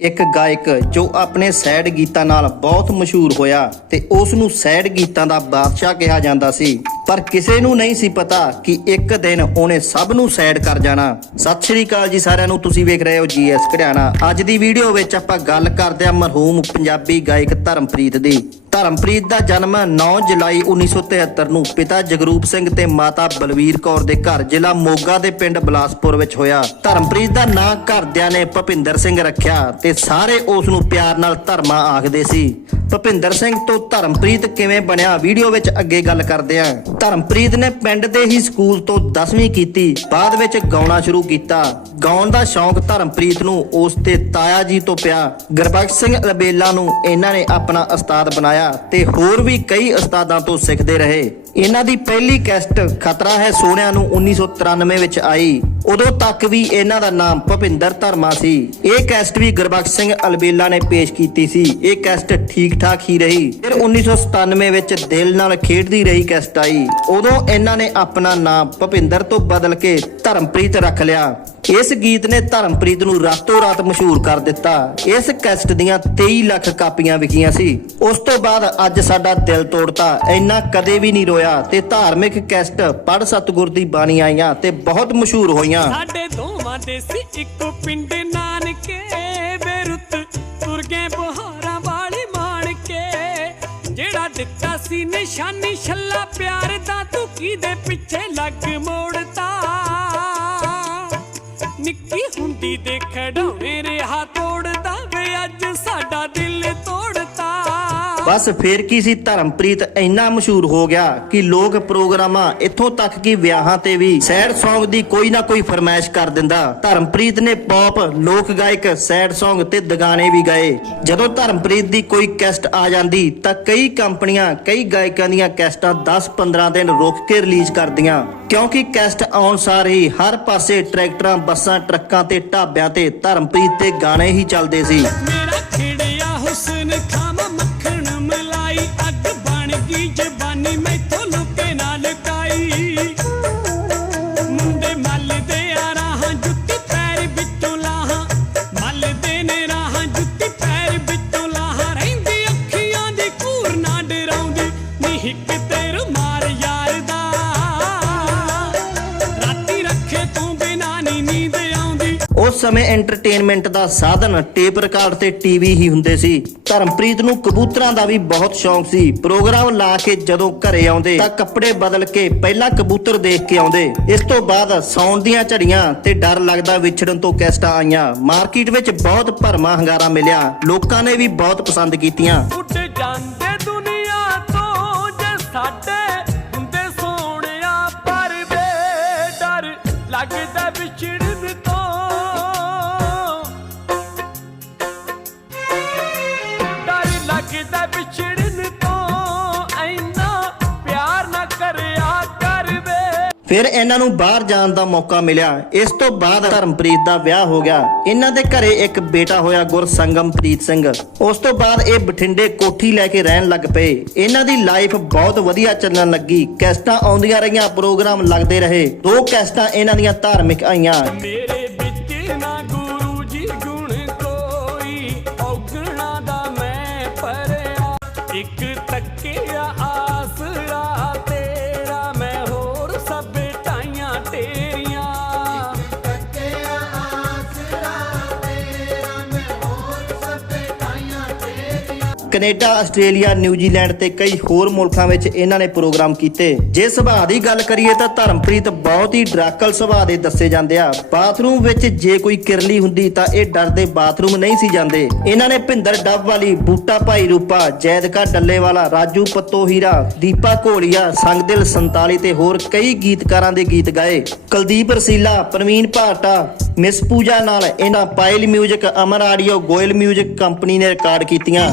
ਇੱਕ ਗਾਇਕ ਜੋ ਆਪਣੇ ਸੈਡ ਗੀਤਾਂ ਨਾਲ ਬਹੁਤ ਮਸ਼ਹੂਰ ਹੋਇਆ ਤੇ ਉਸ ਨੂੰ ਸੈਡ ਗੀਤਾਂ ਦਾ ਬਾਦਸ਼ਾਹ ਕਿਹਾ ਜਾਂਦਾ ਸੀ। ਪਰ ਕਿਸੇ ਨੂੰ ਨਹੀਂ ਸੀ ਪਤਾ ਕਿ ਇੱਕ ਦਿਨ ਉਹਨੇ ਸਭ ਨੂੰ ਸੈਡ ਕਰ ਜਾਣਾ। ਸਤਿ ਸ਼੍ਰੀ ਅਕਾਲ ਜੀ ਸਾਰਿਆਂ ਨੂੰ, ਤੁਸੀਂ ਵੇਖ ਰਹੇ ਹੋ ਜੀਐਸ ਘੜਿਆਣਾ। ਅੱਜ ਦੀ ਵੀਡੀਓ ਵਿੱਚ ਆਪਾਂ ਗੱਲ ਕਰਦੇ ਹਾਂ ਮਰਹੂਮ ਪੰਜਾਬੀ ਗਾਇਕ ਧਰਮਪ੍ਰੀਤ ਦੀ। ਧਰਮਪ੍ਰੀਤ ਦਾ ਜਨਮ 9 ਜੁਲਾਈ 1973 ਨੂੰ ਪਿਤਾ ਜਗਰੂਪ ਸਿੰਘ ਤੇ ਮਾਤਾ ਬਲਵੀਰ ਕੌਰ ਦੇ ਘਰ ਜ਼ਿਲ੍ਹਾ ਮੋਗਾ ਦੇ ਪਿੰਡ ਬਲਾਸਪੁਰ ਵਿੱਚ ਹੋਇਆ। ਧਰਮਪ੍ਰੀਤ ਦਾ ਨਾਂ ਘਰਦਿਆਂ ਨੇ ਭਪਿੰਦਰ ਸਿੰਘ ਰੱਖਿਆ ਤੇ ਸਾਰੇ ਉਸ ਨੂੰ ਪਿਆਰ ਨਾਲ ਧਰਮਾ ਆਖਦੇ ਸੀ। ਭੁਪਿੰਦਰ ਸਿੰਘ ਤੋਂ ਧਰਮਪ੍ਰੀਤ ਕਿਵੇਂ ਬਣਿਆ? ਵੀਡੀਓ ਵਿੱਚ ਅੱਗੇ ਗੱਲ ਕਰਦੇ ਹਾਂ। ਧਰਮਪ੍ਰੀਤ ਨੇ ਪਿੰਡ ਦੇ ਹੀ ਸਕੂਲ ਤੋਂ 10ਵੀਂ ਕੀਤੀ, ਬਾਅਦ ਵਿੱਚ ਗਾਉਣਾ ਸ਼ੁਰੂ ਕੀਤਾ। ਗਾਉਣ ਦਾ ਸ਼ੌਂਕ ਧਰਮਪ੍ਰੀਤ ਨੂੰ ਉਸ ਤੇ ਤਾਇਆ ਜੀ ਤੋਂ ਪਿਆ। ਗੁਰਬਖਸ਼ ਸਿੰਘ ਅਲਬੇਲਾ ਨੂੰ ਇਹਨਾਂ ਨੇ ਆਪਣਾ ਉਸਤਾਦ ਬਣਾਇਆ ਤੇ ਹੋਰ ਵੀ ਕਈ ਉਸਤਾਦਾਂ ਤੋਂ ਸਿੱਖਦੇ ਰਹੇ। ਇਹਨਾਂ ਦੀ ਪਹਿਲੀ ਕੈਸਟ ਖਤਰਾ ਹੈ ਸੋਹਣਿਆਂ ਨੂੰ 1993 ਵਿੱਚ ਆਈ। ਉਦੋਂ ਤੱਕ ਵੀ ਇਹਨਾਂ ਦਾ ਨਾਮ ਭਪਿੰਦਰ ਧਰਮਾ ਸੀ। ਇਹ ਕੈਸਟ ਵੀ ਗੁਰਬਖਸ਼ ਸਿੰਘ ਅਲਬੇਲਾ ਨੇ ਪੇਸ਼ ਕੀਤੀ ਸੀ। ਇਹ ਕੈਸਟ ਠੀਕ ਠਾਕ ਹੀ ਰਹੀ। ਫਿਰ 1997 ਵਿੱਚ ਦਿਲ ਨਾਲ ਖੇਡਦੀ ਰਹੀ ਕੈਸਟ ਆਈ। ਉਦੋਂ ਇਹਨਾਂ ਨੇ ਆਪਣਾ ਨਾਮ ਭਪਿੰਦਰ ਤੋਂ ਬਦਲ ਕੇ ਧਰਮਪ੍ਰੀਤ ਰੱਖ ਲਿਆ। ਇਸ ਗੀਤ ਨੇ ਧਰਮਪ੍ਰੀਤ ਨੂੰ ਰਾਤੋਂ ਰਾਤ ਮਸ਼ਹੂਰ ਕਰ ਦਿੱਤਾ। ਇਸ ਕੈਸਟ ਦੀਆਂ 23 ਲੱਖ ਕਾਪੀਆਂ ਵਿਕੀਆਂ ਸੀ। ਉਸ ਤੋਂ ਬਾਅਦ ਅੱਜ ਸਾਡਾ ਦਿਲ ਤੋੜਤਾ। ਇੰਨਾ ਕਦੇ ਵੀ ਨਹੀਂ ਰੋਇਆ ਤੇ ਧਾਰਮਿਕ ਕੈਸਟ ਪੜ ਸਤਗੁਰ ਦੀ ਬਾਣੀ ਆਈਆਂ ਤੇ ਬਹੁਤ ਮਸ਼ਹੂਰ ਹੋਈਆਂ। ਸਾਡੇ ਦੋਵਾਂ ਦੇ ਸੀ ਇੱਕੋ ਪਿੰਡ ਨਾਨਕੇ, ਬੇਰੁੱਤ ਤੁਰ ਗਏ ਬਹਾਰਾਂ ਵਾਲੀ ਮਾਣ ਕੇ ਜਿਹੜਾ ਦਿੱਤਾ ਸੀ ਨਿਸ਼ਾਨੀ ਛੱਲਾ ਪਿਆਰ ਦਾ, ਤੂੰ ਕਿਹਦੇ ਪਿੱਛੇ ਲੱਗ ਮੋੜਤਾ ਖੜਾਉਣੇ ਰਿਹਾ ਬਸ ਫੇਰ ਕੀ ਸੀ, ਧਰਮਪ੍ਰੀਤ ਇੰਨਾ ਮਸ਼ਹੂਰ ਹੋ ਗਿਆ ਕਿ ਲੋਕ ਪ੍ਰੋਗਰਾਮਾਂ ਇੱਥੋਂ ਤੱਕ ਕਿ ਵਿਆਹਾਂ ਤੇ ਵੀ ਸੈਡ Song ਦੀ ਕੋਈ ਨਾ ਕੋਈ ਫਰਮਾਇਸ਼ ਕਰ ਦਿੰਦਾ। ਧਰਮਪ੍ਰੀਤ ਨੇ ਪੌਪ ਲੋਕ ਗਾਇਕ, ਸੈਡ Song ਤੇ ਦਗਾਣੇ ਵੀ ਗਾਏ। ਜਦੋਂ ਧਰਮਪ੍ਰੀਤ ਦੀ ਕੋਈ ਕੈਸਟ ਆ ਜਾਂਦੀ, ਤਾਂ ਕਈ ਕੰਪਨੀਆਂ, ਕਈ ਗਾਇਕਾਂ ਦੀਆਂ ਕੈਸਟਾਂ 10-15 ਦਿਨ ਰੁਕ ਕੇ ਰਿਲੀਜ਼ ਕਰਦੀਆਂ। ਕਿਉਂਕਿ ਕੈਸਟ ਆਉਣ ਸਾਰ ਹੀ ਹਰ ਪਾਸੇ ਟਰੈਕਟਰਾਂ, ਬੱਸਾਂ, ਟਰੱਕਾਂ ਤੇ ਢਾਬਿਆਂ ਤੇ ਧਰਮਪ੍ਰੀਤ ਦੇ ਗਾਣੇ ਹੀ ਚੱਲਦੇ ਸੀ। ਸਮੇਂ ਐਂਟਰਟੇਨਮੈਂਟ ਦਾ ਸਾਧਨ ਟੇਪ ਰਿਕਾਰਡ ਤੇ ਟੀਵੀ ਹੀ ਹੁੰਦੇ ਸੀ। ਧਰਮਪ੍ਰੀਤ ਨੂੰ ਕਬੂਤਰਾਂ ਦਾ ਵੀ ਬਹੁਤ ਸ਼ੌਂਕ ਸੀ। ਪ੍ਰੋਗਰਾਮ ਲਾ ਕੇ ਜਦੋਂ ਘਰੇ ਆਉਂਦੇ ਤਾਂ ਕੱਪੜੇ ਬਦਲ ਕੇ ਪਹਿਲਾਂ ਕਬੂਤਰ ਦੇਖ ਕੇ ਆਉਂਦੇ। ਇਸ ਤੋਂ ਬਾਅਦ ਸੌਣ ਦੀਆਂ ਝੜੀਆਂ ਤੇ ਡਰ ਲੱਗਦਾ ਵਿਛੜਨ ਤੋਂ ਕੈਸਟਾਂ ਆਈਆਂ। ਮਾਰਕੀਟ ਵਿੱਚ ਬਹੁਤ ਭਰਮਾ ਹੰਗਾਰਾ ਮਿਲਿਆ। ਲੋਕਾਂ ਨੇ ਵੀ ਬਹੁਤ ਪਸੰਦ ਕੀਤੀਆਂ। ਉੱਡ ਜਾਂਦੇ ਫਿਰ ਇਹਨਾਂ ਨੂੰ ਬਾਹਰ ਜਾਣ ਦਾ ਮੌਕਾ ਮਿਲਿਆ। ਇਸ ਤੋਂ ਬਾਅਦ ਧਰਮਪ੍ਰੀਤ ਦਾ ਵਿਆਹ ਹੋ ਗਿਆ। ਇਹਨਾਂ ਦੇ ਘਰੇ ਇੱਕ ਬੇਟਾ ਹੋਇਆ ਗੁਰਸੰਗਮਪ੍ਰੀਤ ਸਿੰਘ। ਉਸ ਤੋਂ ਬਾਅਦ ਇਹ ਬਠਿੰਡੇ ਕੋਠੀ ਲੈ ਕੇ ਰਹਿਣ ਲੱਗ ਪਏ। ਇਹਨਾਂ ਦੀ ਲਾਈਫ ਬਹੁਤ ਵਧੀਆ ਚੱਲਣ ਲੱਗੀ। ਕੈਸਟਾਂ ਆਉਂਦੀਆਂ ਰਹੀਆਂ, ਪ੍ਰੋਗਰਾਮ ਲੱਗਦੇ ਰਹੇ। ਦੋ ਕੈਸਟਾਂ ਇਹਨਾਂ ਦੀਆਂ ਧਾਰਮਿਕ ਆਈਆਂ। ਕੈਨੇਡਾ, ਆਸਟ੍ਰੇਲੀਆ ਨਿਊਜ਼ੀਲੈਂਡ ਤੇ ਕਈ ਹੋਰ ਮੁਲਕਾਂ ਵਿੱਚ ਇਹਨਾਂ ਨੇ ਪ੍ਰੋਗਰਾਮ ਕੀਤੇ। ਜੇ ਸੁਭਾਅ ਦੀ ਗੱਲ ਕਰੀਏ ਤਾਂ ਧਰਮਪ੍ਰੀਤ ਬਹੁਤ ਹੀ ਡਰਾਕਲ ਸੁਭਾਅ ਦੇ ਦੱਸੇ ਜਾਂਦੇ ਆ। ਬਾਥਰੂਮ ਵਿੱਚ ਜੇ ਕੋਈ ਕਿਰਲੀ ਹੁੰਦੀ ਤਾਂ ਇਹ ਡਰਦੇ ਬਾਥਰੂਮ ਨਹੀਂ ਸੀ ਜਾਂਦੇ। ਇਹਨਾਂ ਨੇ ਭਿੰਦਰ ਡੱਬ ਵਾਲੀ ਬੂਟਾ ਭਾਈ ਰੂਪਾ, ਜੈਦਕਾ ਡੱਲੇ ਵਾਲਾ, ਰਾਜੂ ਪੱਤੋ ਹੀਰਾ ਦੀਪਾ ਘੋੜੀਆ ਸੰਗਦਿਲ 47 ਤੇ ਹੋਰ ਕਈ ਗੀਤਕਾਰਾਂ ਦੇ ਗੀਤ ਗਾਏ। ਕੁਲਦੀਪ ਰਸੀਲਾ, ਪ੍ਰਵੀਨ ਭਾਟਾ ਮਿਸ ਪੂਜਾ ਨਾਲ ਇਹਨਾਂ Payal music, Amar audio, Goyal music company ਨੇ ਰਿਕਾਰਡ ਕੀਤੀਆਂ।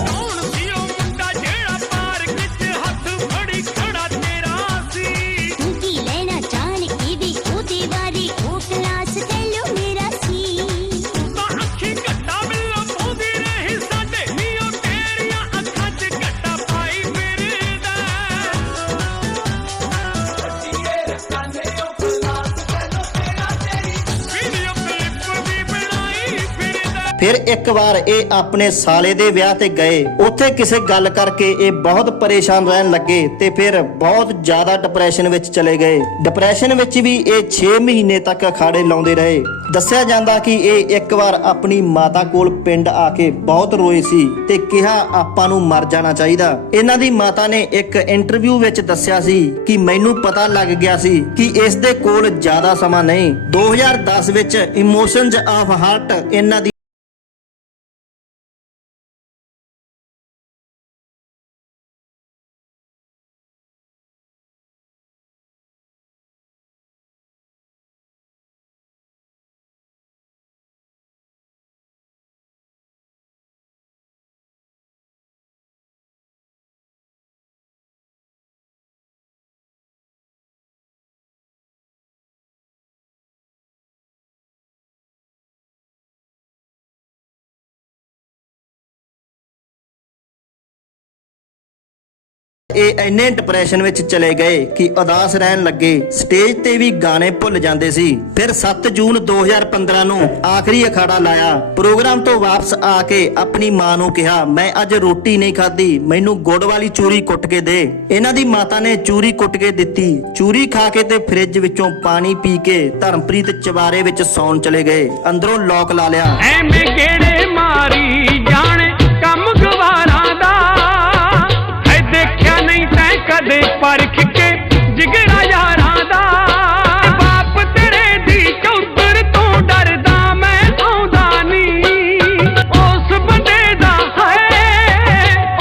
ਫਿਰ ਇੱਕ ਵਾਰ ਇਹ ਆਪਣੇ ਸਾਲੇ ਦੇ ਵਿਆਹ ਤੇ ਗਏ। ਉੱਥੇ ਕਿਸੇ ਗੱਲ ਕਰਕੇ ਇਹ ਬਹੁਤ ਪਰੇਸ਼ਾਨ ਰਹਿਣ ਲੱਗੇ ਤੇ ਫਿਰ ਬਹੁਤ ਜ਼ਿਆਦਾ ਡਿਪਰੈਸ਼ਨ ਵਿੱਚ ਚਲੇ ਗਏ। ਡਿਪਰੈਸ਼ਨ ਵਿੱਚ ਵੀ ਇਹ 6 ਮਹੀਨੇ ਤੱਕ ਅਖਾੜੇ ਲਾਉਂਦੇ ਰਹੇ। ਦੱਸਿਆ ਜਾਂਦਾ ਕਿ ਇਹ ਇੱਕ ਵਾਰ ਆਪਣੀ ਮਾਤਾ ਕੋਲ ਪਿੰਡ ਆ ਕੇ ਬਹੁਤ ਰੋਏ ਸੀ ਤੇ ਕਿਹਾ, ਆਪਾਂ ਨੂੰ ਮਰ ਜਾਣਾ ਚਾਹੀਦਾ। ਇਹਨਾਂ ਦੀ ਮਾਤਾ ਨੇ ਇੱਕ ਇੰਟਰਵਿਊ ਵਿੱਚ ਦੱਸਿਆ ਸੀ ਕਿ ਮੈਨੂੰ ਪਤਾ ਲੱਗ ਗਿਆ ਸੀ ਕਿ ਇਸ ਦੇ ਕੋਲ ਜ਼ਿਆਦਾ ਸਮਾਂ ਨਹੀਂ। 2010 ਵਿੱਚ ਇਮੋਸ਼ਨਸ ਆਫ ਹਾਰਟ ਇਹਨਾਂ ਦੀ ਇਹ ਇੰਨੇ ਡਿਪਰੈਸ਼ਨ ਵਿੱਚ ਚਲੇ ਗਏ ਕਿ ਉਦਾਸ ਰਹਿਣ ਲੱਗੇ। ਸਟੇਜ ਤੇ ਵੀ ਗਾਣੇ ਭੁੱਲ ਜਾਂਦੇ ਸੀ। ਫਿਰ 7 ਜੂਨ 2015 ਨੂੰ ਆਖਰੀ ਅਖਾੜਾ ਲਾਇਆ। ਪ੍ਰੋਗਰਾਮ ਤੋਂ ਵਾਪਸ ਆ ਕੇ ਆਪਣੀ ਮਾਂ ਨੂੰ ਕਿਹਾ, ਮੈਂ ਅੱਜ ਰੋਟੀ ਨਹੀਂ ਖਾਧੀ, ਮੈਨੂੰ ਗੁੜ ਵਾਲੀ ਚੂਰੀ ਕੁੱਟ ਕੇ ਦੇ। ਇਹਨਾਂ ਦੀ ਮਾਤਾ ਨੇ ਚੂਰੀ ਕੁੱਟ ਕੇ ਦਿੱਤੀ। ਚੂਰੀ ਖਾ ਕੇ ਤੇ ਫ੍ਰਿਜ ਵਿੱਚੋਂ ਪਾਣੀ ਪੀ ਕੇ ਧਰਮਪ੍ਰੀਤ ਚਵਾਰੇ ਵਿੱਚ ਸੌਣ ਚਲੇ ਗਏ। ਅੰਦਰੋਂ ਲੋਕ ਲਾ ਲਿਆ। ਐਵੇਂ ਗੇੜੇ ਮਾਰੀ ਜਾਣੇ ਤੈਂ ਪਰਖ ਕੇ ਜਿਗਰਾ ਯਾਰਾਂ ਦਾ। ਬਾਪ ਤੇਰੇ ਦੀ ਚੌਧਰ ਤੋਂ ਡਰਦਾ ਮੈਂ ਆਉਂਦਾ ਨਹੀਂ। ਉਸ ਬੰਦੇ ਦਾ ਹੈ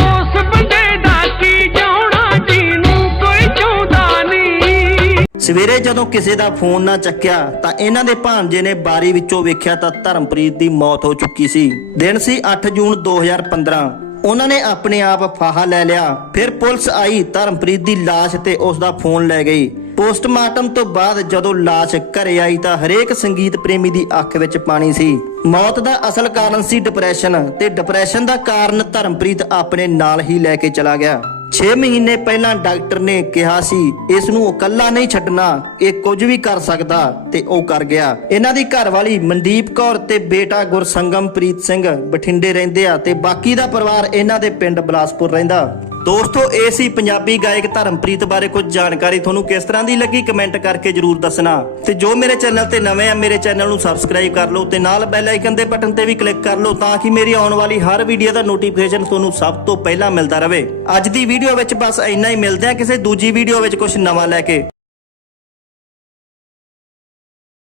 ਉਸ ਬੰਦੇ ਦਾ ਕੀ ਜਾਣਾ ਜਿਹਨੂੰ ਕੋਈ ਚਾਹੁੰਦਾ ਨਹੀਂ। ਸਵੇਰੇ ਜਦੋਂ ਕਿਸੇ ਦਾ ਫੋਨ ਨਾ ਚੱਕਿਆ ਤਾਂ ਇਹਨਾਂ ਦੇ ਭਾਂਜੇ ਨੇ ਬਾਰੀ ਵਿੱਚੋਂ ਵੇਖਿਆ ਤਾਂ ਧਰਮਪ੍ਰੀਤ ਦੀ ਮੌਤ ਹੋ ਚੁੱਕੀ ਸੀ। ਦਿਨ ਸੀ 8 ਜੂਨ 2015 ਉਹਨਾਂ ਨੇ ਆਪਣੇ ਆਪ ਫਾਹਾ ਲੈ ਲਿਆ। ਫਿਰ ਪੁਲਿਸ ਆਈ, ਧਰਮਪ੍ਰੀਤ ਦੀ ਲਾਸ਼ ਤੇ ਉਸ ਦਾ ਫੋਨ ਲੈ ਗਈ। ਪੋਸਟਮਾਰਟਮ ਤੋਂ ਬਾਅਦ ਜਦੋਂ ਲਾਸ਼ ਘਰੇ ਆਈ ਤਾਂ ਹਰੇਕ ਸੰਗੀਤ ਪ੍ਰੇਮੀ ਦੀ ਅੱਖ ਵਿੱਚ ਪਾਣੀ ਸੀ। ਮੌਤ ਦਾ ਅਸਲ ਕਾਰਨ ਸੀ ਡਿਪਰੈਸ਼ਨ ਤੇ ਡਿਪਰੈਸ਼ਨ ਦਾ ਕਾਰਨ ਧਰਮਪ੍ਰੀਤ ਆਪਣੇ ਨਾਲ ਹੀ ਲੈ ਕੇ ਚਲਾ ਗਿਆ। 6 ਮਹੀਨੇ ਪਹਿਲਾਂ ਡਾਕਟਰ ਨੇ ਕਿਹਾ ਸੀ, ਇਸ ਨੂੰ ਇਕੱਲਾ ਨਹੀਂ ਛੱਡਣਾ, ਇਹ ਕੁਝ ਵੀ ਕਰ ਸਕਦਾ, ਤੇ ਉਹ ਕਰ ਗਿਆ। ਇਹਨਾਂ ਦੀ ਘਰਵਾਲੀ ਮਨਦੀਪ ਕੌਰ ਤੇ ਬੇਟਾ ਗੁਰਸੰਗਮ ਪ੍ਰੀਤ ਸਿੰਘ ਬਠਿੰਡੇ ਰਹਿੰਦੇ ਆ ਤੇ ਬਾਕੀ ਦਾ ਪਰਿਵਾਰ ਇਹਨਾਂ ਦੇ ਪਿੰਡ ਬਲਾਸਪੁਰ ਰਹਿੰਦਾ। ਦੋਸਤੋ, ਇਹ ਸੀ ਪੰਜਾਬੀ ਗਾਇਕ ਧਰਮਪ੍ਰੀਤ ਬਾਰੇ ਕੁਝ ਜਾਣਕਾਰੀ। ਤੁਹਾਨੂੰ ਕਿਸ ਤਰ੍ਹਾਂ ਦੀ ਲੱਗੀ ਕਮੈਂਟ ਕਰਕੇ ਜਰੂਰ ਦੱਸਣਾ। ਤੇ ਜੋ ਮੇਰੇ ਚੈਨਲ ਤੇ ਨਵੇਂ ਆ, ਮੇਰੇ ਚੈਨਲ ਨੂੰ ਸਬਸਕ੍ਰਾਈਬ ਕਰ ਲਓ ਤੇ ਨਾਲ ਬੈਲ ਆਈਕਨ ਦੇ ਬਟਨ ਤੇ ਵੀ ਕਲਿੱਕ ਕਰ ਲਓ ਤਾਂ ਕਿ ਮੇਰੀ ਆਉਣ ਵਾਲੀ ਹਰ ਵੀਡੀਓ ਦਾ ਨੋਟੀਫਿਕੇਸ਼ਨ ਤੁਹਾਨੂੰ ਸਭ ਤੋਂ ਪਹਿਲਾਂ ਮਿਲਦਾ ਰਹੇ। ਅੱਜ ਦੀ ਵੀਡੀਓ ਵਿੱਚ ਬਸ ਇੰਨਾ ਹੀ, ਮਿਲਦੇ ਆ ਕਿਸੇ ਦੂਜੀ ਵੀਡੀਓ ਵਿੱਚ ਕੁਝ ਨਵਾਂ ਲੈ ਕੇ।